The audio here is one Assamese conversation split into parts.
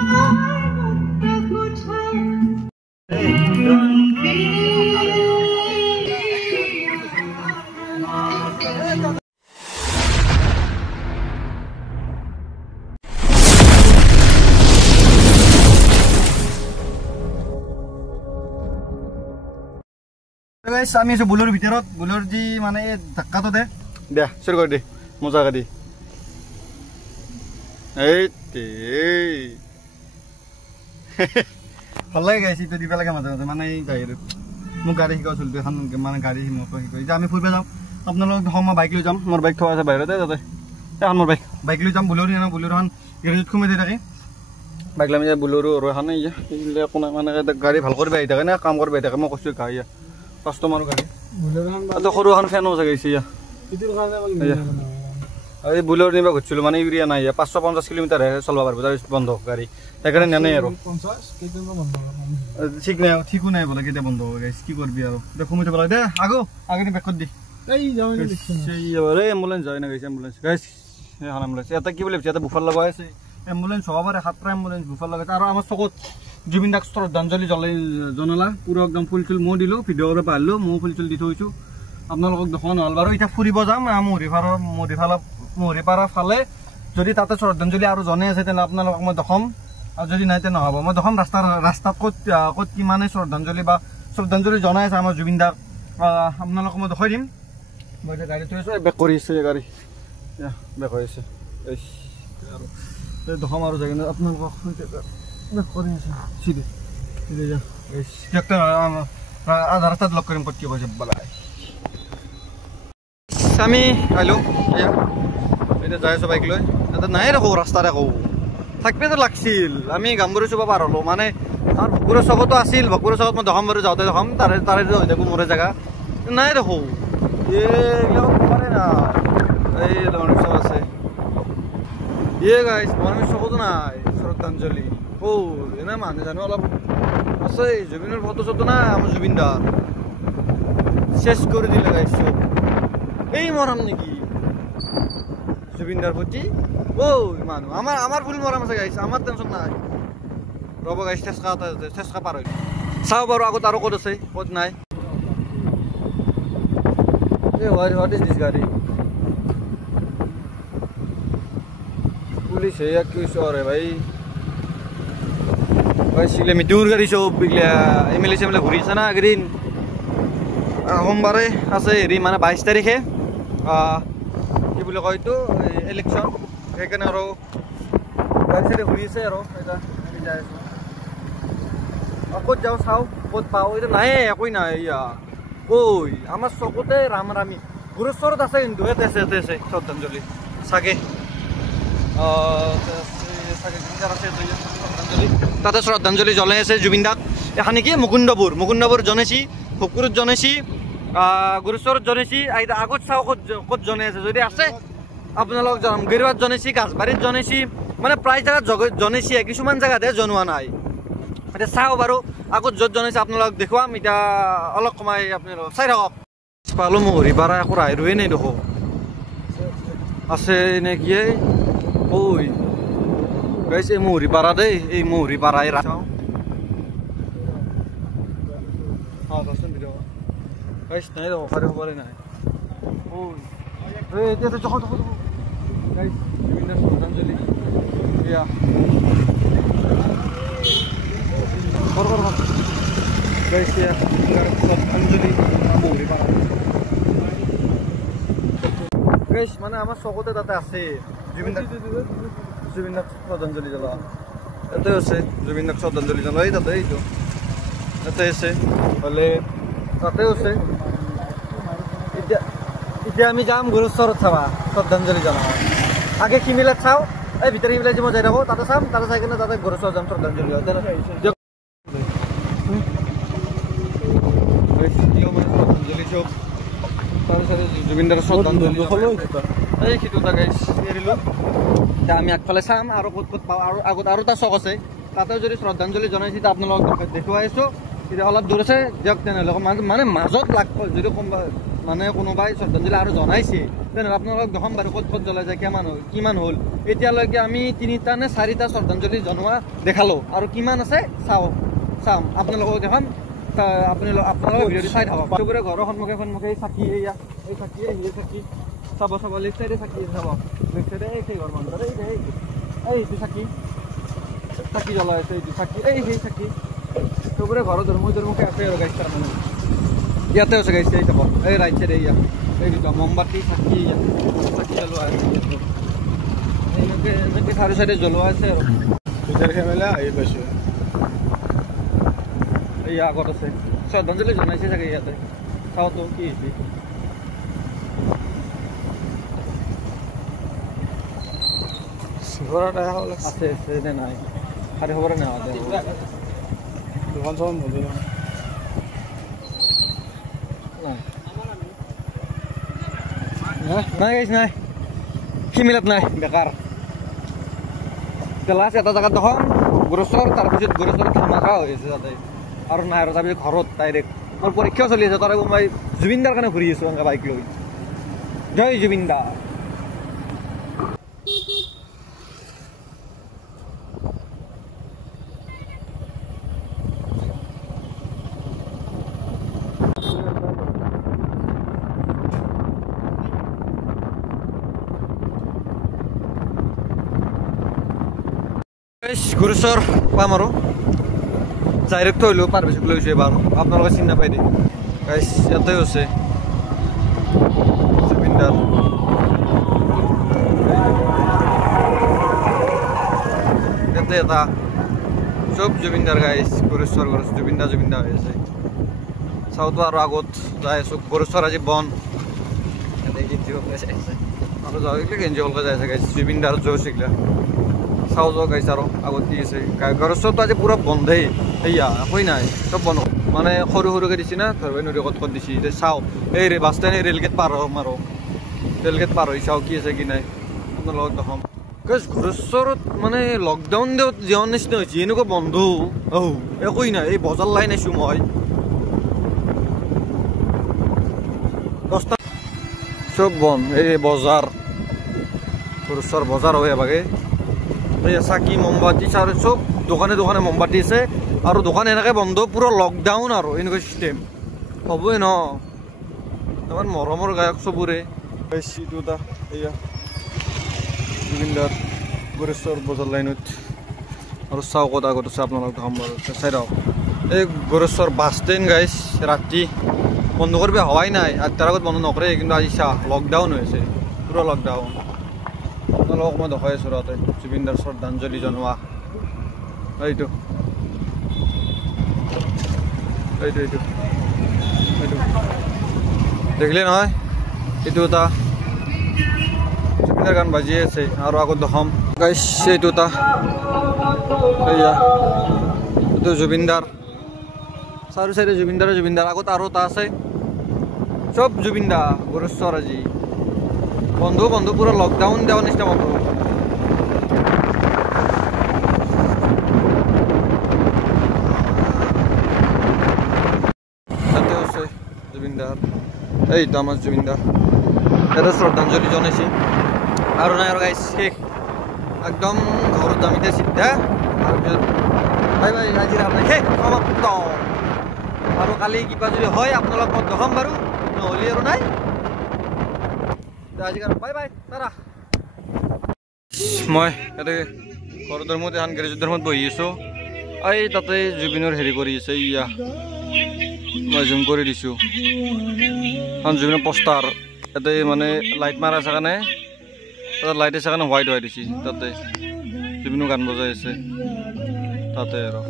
guys, আমি আছো বুলৰ ভিতৰত বুলৰ যি মানে ধাক্কাটো দে দে শুৰু কৰি দে মজা কৰি এই ভাল লাগে গাইছ ইটো দিবা লাগে মাজে মাজে মানে যাই আৰু মোক গাড়ী শিকাও চলবে এখন মানে গাড়ী মোক শিকাই যে আমি ফুৰিব যাম আপোনালোক সময় বাইক লৈ যাম মোৰ বাইক থোৱা আছে বাহিৰতে যাতে এখন মোৰ বাইক লৈ যাম বুলৰ না বুলৰখন গেৰেজত খুমে দি থাকে বাইক লৈ যাম বুলৰ আৰু এখন এইলে কোন মানে গাড়ী ভাল কৰিব আহি থাকে না কাম কৰিব আহি থাকে মই কৈছো গাড়ী কাস্টমাৰ গাড়ী বুলৰখন তো সৰু এখন ফেন হৈ গৈছে ইটোৰ কাৰণে এই বুলৰ নিবা ঘুরছিল মানে ইউরিয়া নাই 550 কিলোমিটার চলবা পারবো তার বন্ধ গাড়ি এখানে নেনে আর 50 কেইদিন বন্ধ ঠিকও নাই বলে কেটে বন্ধ হবে গাইস কি করবি আর দেখো মুতে বলে দে আগে নি ব্যাক কর দি এই যাও না দেখছ সেই আরে অ্যাম্বুলেন্স যায় না গাইস গাইস এখন অ্যাম্বুলেন্স এটা কি বলে এটা বুফার লাগা আছে অ্যাম্বুলেন্স সবারে হাতরা অ্যাম্বুলেন্স বুফার লাগা আর আমার চকত জুবিন দাক শ্রদ্ধাঞ্জলি জনালা পুরো একদম ফুলফিল মো দিলো ভিডিওরে পাইলো মো ফুলফিল দি থইছো আপোনালোকক দেখুন হল বাৰু এটা ফুৰিব যাম মৰিপাৰা ফালে যদি তাতে শ্ৰদ্ধাঞ্জলি আৰু জনে আছে তেনে আপোনালোকক মই দেখাম আৰু যদি নাই তে নহব মই দেখাম ৰাস্তাত ক'ত কিমানে শ্ৰদ্ধাঞ্জলি জনাই আছে আমাৰ জুবিন দাক আপোনালোকক মই দেখাই দিম মই এটা গাড়ী থৈছো বেক কৰি আছে গাড়ী বেক হৈ আছে আৰু দেখাম আৰু জাগিন আপোনালোকক বেক কৰি আছে সিধে যা একটা আধা ৰাস্তাত লগ কৰিম ক'ত কি কৈছে বলাই আমি আইলো এটা যাই আছো বাইক লৈ এটা নাই দেখো ৰাস্তা দেখো থাকবে তো লাগছিল আমি গাম্বুৰি চুবা পাৰ হলো মানে আৰ ভকুৰৰ চকতো আছিল ভকুৰৰ চকত মই দেখাম বাৰু যাওঁতে দেখাম তাৰে হৈ থাকো মোৰে জায়গা নাই দেখো পাৰে না এই লৰণী চক আছে গাইছ লৰণী চকতো নাই শ্ৰদ্ধাঞ্জলি এনে মানুহ জানো অলপ আছে জুবিনৰ ফটো চটো নাই আমাৰ জুবিন দা শেষ কৰি দিলে গাইছ এই মরাম নাকি জুবিনদার প্রতি মানু আমার ফুল মরাম আছে গাইছে আমার টেনশন নাই রব গাইছে চেষ্টা পার চাও বাৰু আগত আৰু ক'ত আছে ক'ত নাই হোয়াট ইজ দিস গাড়ি পুলিশ है क्यों और है भाई সিলে মিটুর গাড়ি সব এমএলএ সেমএলএ ঘুরিছে না একদিন সোমবারে আছে হেৰি মানে 22 তাৰিখে কি বুলি কয় এইটো ইলেকশ্যন সেইকাৰণে আৰু গাড়ী চাড়ী ঘূৰি আছে আৰু এটা আমি যাই আছো ক'ত যাওঁ চাওঁ ক'ত পাওঁ এইটো নাই একোৱেই নাই আমাৰ চকুতে ৰামৰামী গুৰুস্বৰত আছে কিন্তু ইয়াতে আছে শ্ৰদ্ধাঞ্জলি চাগে তাতে শ্ৰদ্ধাঞ্জলি জ্বলাই আছে জুবিন দাক এখন নেকি মুকুন্দপুৰ জনাইছি ভকুৰত জনাইছি গুৰুস্বৰত জনাইছি আগত চাওঁ ক'ত জনাই আছে যদি আছে আপোনালোক জনাম গেৰুৱাত জনাইছি কাছবাৰীত জনাইছি মানে প্ৰায় জেগাত জনাইছি কিছুমান জেগাতহে জনোৱা নাই এতিয়া চাওঁ বাৰু আগত য'ত জনাইছে আপোনালোক দেখুৱাম এতিয়া অলপ কমাই আপোনালোক চাই থাকক পালো মৰিপাৰা একো ৰাইৰোৱে নাই দেখো আছে নে কি গাইছ এই মৰিপাৰা দেই এই মৰিপাৰাই চাওঁ গাইছ নাই দেখো খালি খবৰে নাই এতিয়া দেখো গাইছ জুবিন দাৰ শ্ৰদ্ধাঞ্জলি এয়া গাইছ শ্ৰদ্ধাঞ্জলি মৰিপাৰা গাইছ মানে আমাৰ চকুতে তাতে আছে জুবিন দাক শ্ৰদ্ধাঞ্জলি জ্বলোৱা তাতে আছে জুবিন দাক শ্ৰদ্ধাঞ্জলি জ্বলোৱা এই তাতে এইটো তাতে আছে হ'লে তাতে আছে এতিয়া আমি যাম গুৰুস্বৰত চাবা শ্ৰদ্ধাঞ্জলি জনাবা আগে খিমিলাত চাওঁ এই ভিতৰে সিবিলাক যে মই যাই থাকোঁ তাতে চাম তাতে চাই কিনে তাতে গুৰুস্বৰ যাম শ্ৰদ্ধাঞ্জলি জুবিন দাৰ শ্ৰদ্ধাঞ্জলি এই সিটো গাইছ এৰিলোঁ এতিয়া আমি আগফালে চাম আৰু ক'ত পাওঁ আৰু আগত আৰু এটা চক আছে তাতেও যদি শ্ৰদ্ধাঞ্জলি জনাইছে আপোনালোকক দেখুৱাই আছোঁ এতিয়া অলপ দূৰ আছে দিয়ক তেনেহ'লে মানে মাজত লাগ যদি কোনোবা মানে কোনোবাই শ্ৰদ্ধাঞ্জলি আৰু জনাইছে তেনেহ'লে আপোনালোকক দেখাম বাৰু ক'ত ক'ত জ্বলাই যায় কিমান হ'ল এতিয়ালৈকে আমি 3টা নে 4টা শ্ৰদ্ধাঞ্জলি জনোৱা দেখালোঁ আৰু কিমান আছে চাম আপোনালোকক দেখাম আপোনালোকৰ ভিডিঅ'টো চাই থাকক চবৰে ঘৰৰ সন্মুখে চাকি এই চাকি চাব লেফ্ট চাইডে চাকি চাব লেফ্ট চাইডে সেই ঘৰ মানুহ এইটো চাকি জ্বলাই আছে এইটো চাকি সেই চাকি চবৰে ঘৰৰ ধৰ্মুখে আছে আৰু গাইছ তাৰমানে ইয়াতে আছে গাইছে এই চাব এই ৰাইট চাইডে এই দুটা মমবাতি চাকি জ্বলোৱা আছে এনেকৈ চাৰি চাইডে জ্বলোৱা আছে আৰু আহি পাইছোঁ এই আগত আছে শ্ৰদ্ধাঞ্জলি জনাইছে চাগে ইয়াতে চাওঁতো কি হৈছে আছে নে নাই সাৰি খবৰ নাই দুখন চব মজুৰি নাই গাইছ নাই সিমিলাত নাই বেকাৰ লাষ্ট এটা জেগাত দেখোন গুৰুচৰ তাৰপিছত গুৰুচৰ ধামাকা হৈ আছে তাতে আৰু নাই আৰু তাৰপিছত ঘৰত ডাইৰেক্ট মোৰ পৰীক্ষাও চলি আছে তাৰে মই জুবিন দাৰ কাৰণে ঘূৰি আছোঁ এনেকৈ বাইক লৈ জয় জুবিন দা গুৰুচৰ পাম আৰু ডাইৰেক্ট থৈলোঁ পাৰ্মিচক লৈছোঁ এবাৰ আপোনালোকে চিনি নাপাই দেই গাইছ ইয়াতে আছে জুবিন দাৰ ইয়াতে এটা চব জুবিন দাৰ গাইছ গুৰুচৰ জুবিন দা হৈ আছে চাওঁতো আৰু আগত যাই আছোঁ গুৰুচৰ আজি বন ইয়াতে গেঞ্জি হলকৈ চাই আছে আৰু যাওঁ গেঞ্জি হলকৈ যাই আছে গাইছ জুবিন দাৰ জোৰ শিকলা চাওঁ যোৱা গাইছে আৰু আগত কি আছে গড়চৰটো আজি পুৰা বন্ধেই সেয়া একোৱেই নাই চব বন্ধ মানে সৰুকৈ দিছে না ধৰিবই নোৱাৰি ক'ত দিছে এতিয়া চাওঁ এই বাছ ষ্টেণ্ড ৰেলগেট পাৰ হ'ম আৰু ৰেলগেট পাৰ হৈ চাওঁ কি আছে কি নাই আপোনাৰ লগত দেখাম গড়চৰত মানে লকডাউন যোৱাৰ নিচিনা হৈছে এনেকুৱা বন্ধ একোৱেই নাই এই বজাৰ লাইন আছোঁ মই 10টা চব বন্ধ এই বজাৰ গড়চৰ বজাৰ হয় এবাগে চাকি মমবাতি চাৰি চব দোকানে মমবাতি আছে আৰু দোকান এনেকৈ বন্ধ পুৰা লকডাউন আৰু এনেকুৱা চিষ্টেম হ'বই ন ইমান মৰমৰ গায়ক চবৰে এইটো এটা এয়া জুবিন দাৰ গড়চৰ বজাৰ লাইনত আৰু চাওঁ ক'ত আগত আছে আপোনালোক দেখাম বাৰু চাই দিয়ক এই গড়চৰ বাছ ষ্টেণ্ড গাইছ ৰাতি বন্ধ কৰিব হোৱাই নাই 8টাৰ আগত বন্ধ নকৰে কিন্তু আজি চাহ লকডাউন হৈছে পুৰা লকডাউন আপোনালোকক মই দেখাই আছোঁ তাতে জুবিন দাৰ শ্ৰদ্ধাঞ্জলি জনোৱা এইটো দেখিলে নহয় এইটো এটা জুবিন দাৰ গান বাজিয়ে আছে আৰু আগত দেখাম গাইছ এইটো এটা এয়া এইটো জুবিন দাৰ চাৰি চাইডে জুবিন দাৰ আগত আৰু এটা আছে চব জুবিন দা গড়চৰ আজি বন্ধু পুৰা লকডাউন দেওয়াৰ নিচিনা বন্ধু তাতে আছে জুবিন দাৰ এইটো আমাৰ জুবিন দা এটা শ্ৰদ্ধাঞ্জলি জনাইছে আৰু নাই আৰু গাইছ শেষ একদম ঘৰত দামিতে চিধা তাৰপিছত বাই আজিৰ আপোনাৰ শেষ সমাপ্ত আৰু কালি কিবা যদি হয় আপোনালোক মই দেখাম বাৰু নহ'লে আৰু নাই আজি বাই তাৰা মই ইয়াতে ঘৰৰ ধৰ্মত এখন গেৰেজৰ ধৰ্মত বহি আছোঁ এই তাতে জুবিনৰ হেৰি কৰি আছে ইয়া মই জুম কৰি দিছোঁ এখন জুবিনৰ পোষ্টাৰ ইয়াতে মানে লাইট মাৰা আছে কাৰণে তাতে লাইট আছে কাৰণে হোৱাইট দিছে তাতে জুবিনো গান বজাই আছে তাতে আৰু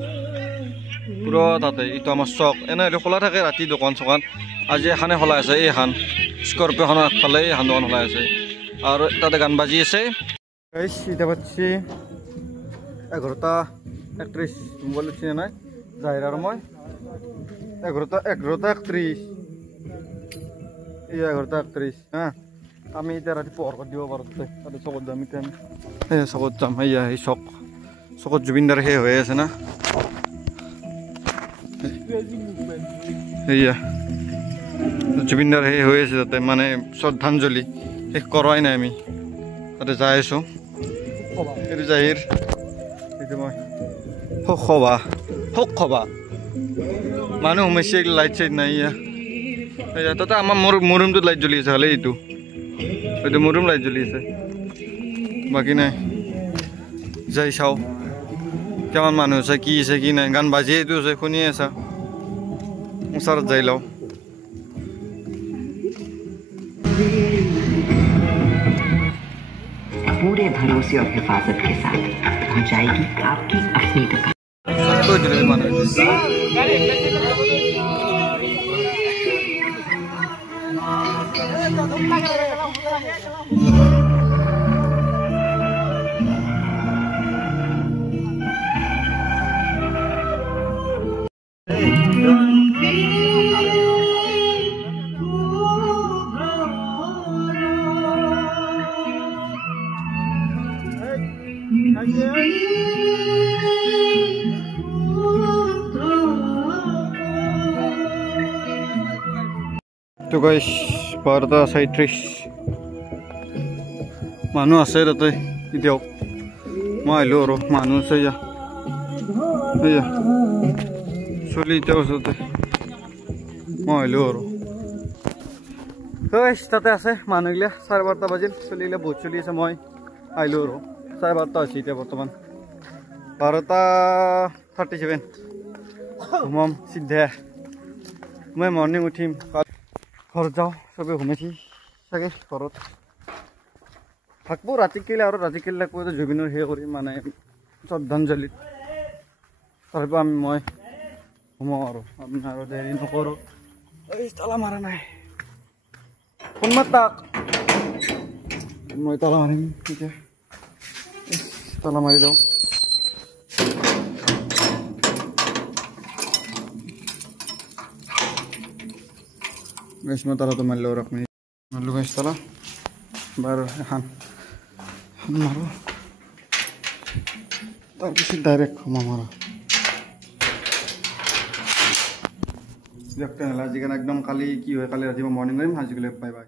পুৰা তাতে এইটো আমাৰ চক এনে খোলা থাকে ৰাতি দোকান চোকান আজি এখানে খোলা আছে এইখন স্কৰপিঅ'খনৰ আগফালে এখন দোকান খোলা আছে আৰু তাতে গান বাজি আছে এতিয়া পাচ্ছি 11টা 31 মোবাইল চিনে নাই যাহিৰ আৰু মই 11টা 31 11টা 31 হা আমি এতিয়া ৰাতি পোহৰ কৰি দিব পাৰোঁ তাতে চকত যাম এতিয়া আমি চকত যাম এয়া সেই চকত জুবিন দাৰ সেই হৈ আছে না এয়া জুবিনদাৰ সেই হৈ আছে তাতে মানে শ্ৰদ্ধাঞ্জলি শেষ কৰোৱাই নাই আমি তাতে যাই আছোঁ এইটো জাহিৰ এইটো মই শোক সভা মানুহ সোমাইছে লাইট চাইট নাই তাতে আমাৰ মোৰ ৰুমটোত লাইট জ্বলি আছে খালি এইটো মোৰ ৰুম লাইট জ্বলি আছে বাকী নাই যাই চাওঁ কিমান মানুহ আছে কি আছে কি নাই গান বাজি এইটো আছে শুনিয়ে আছা ওচৰত যাই লওঁ पूरे भरोसे और हिफाजत के साथ पहुंचाएगी आपकी अपनी दुकान তো গাইছ 12:37 মানুহ আছে তাতে এতিয়াও মই আহিলোঁ আৰু মানুহ আছে চলি এতিয়াও আছে তাতে মই আহিলোঁ আৰু গাইছ তাতে আছে মানুহগিলা 12:30 বাজিল চলিগিলা বহুত চলি আছে মই আহিলোঁ আৰু 12:30 হৈছে এতিয়া বৰ্তমান 12:37 ঘুমাম চিধা মই মৰ্ণিং উঠিম ঘৰত যাওঁ চবেই ঘুমাইছি চাগে ঘৰত থাকবো ৰাতি কিলে আৰু ৰাতি কিলে কৈ জুবিনৰ সেই কৰি মানে শ্ৰদ্ধাঞ্জলিত তাৰপৰা মই ঘুমাওঁ আৰু আপুনি আৰু দেৰি নকৰোঁ এই তালা মাৰা নাই ফোন মাৰ তাক মই তালা মাৰিম এতিয়া তালা মাৰি যাওঁ guys mo tala to malorok ni malu guys tala baru han maru tapi direct mamara দেখতে নালাগে যেখানে একদম কালি কি হয় কালি রাতে মর্নিং টাইম হাজি গলে বাই বাই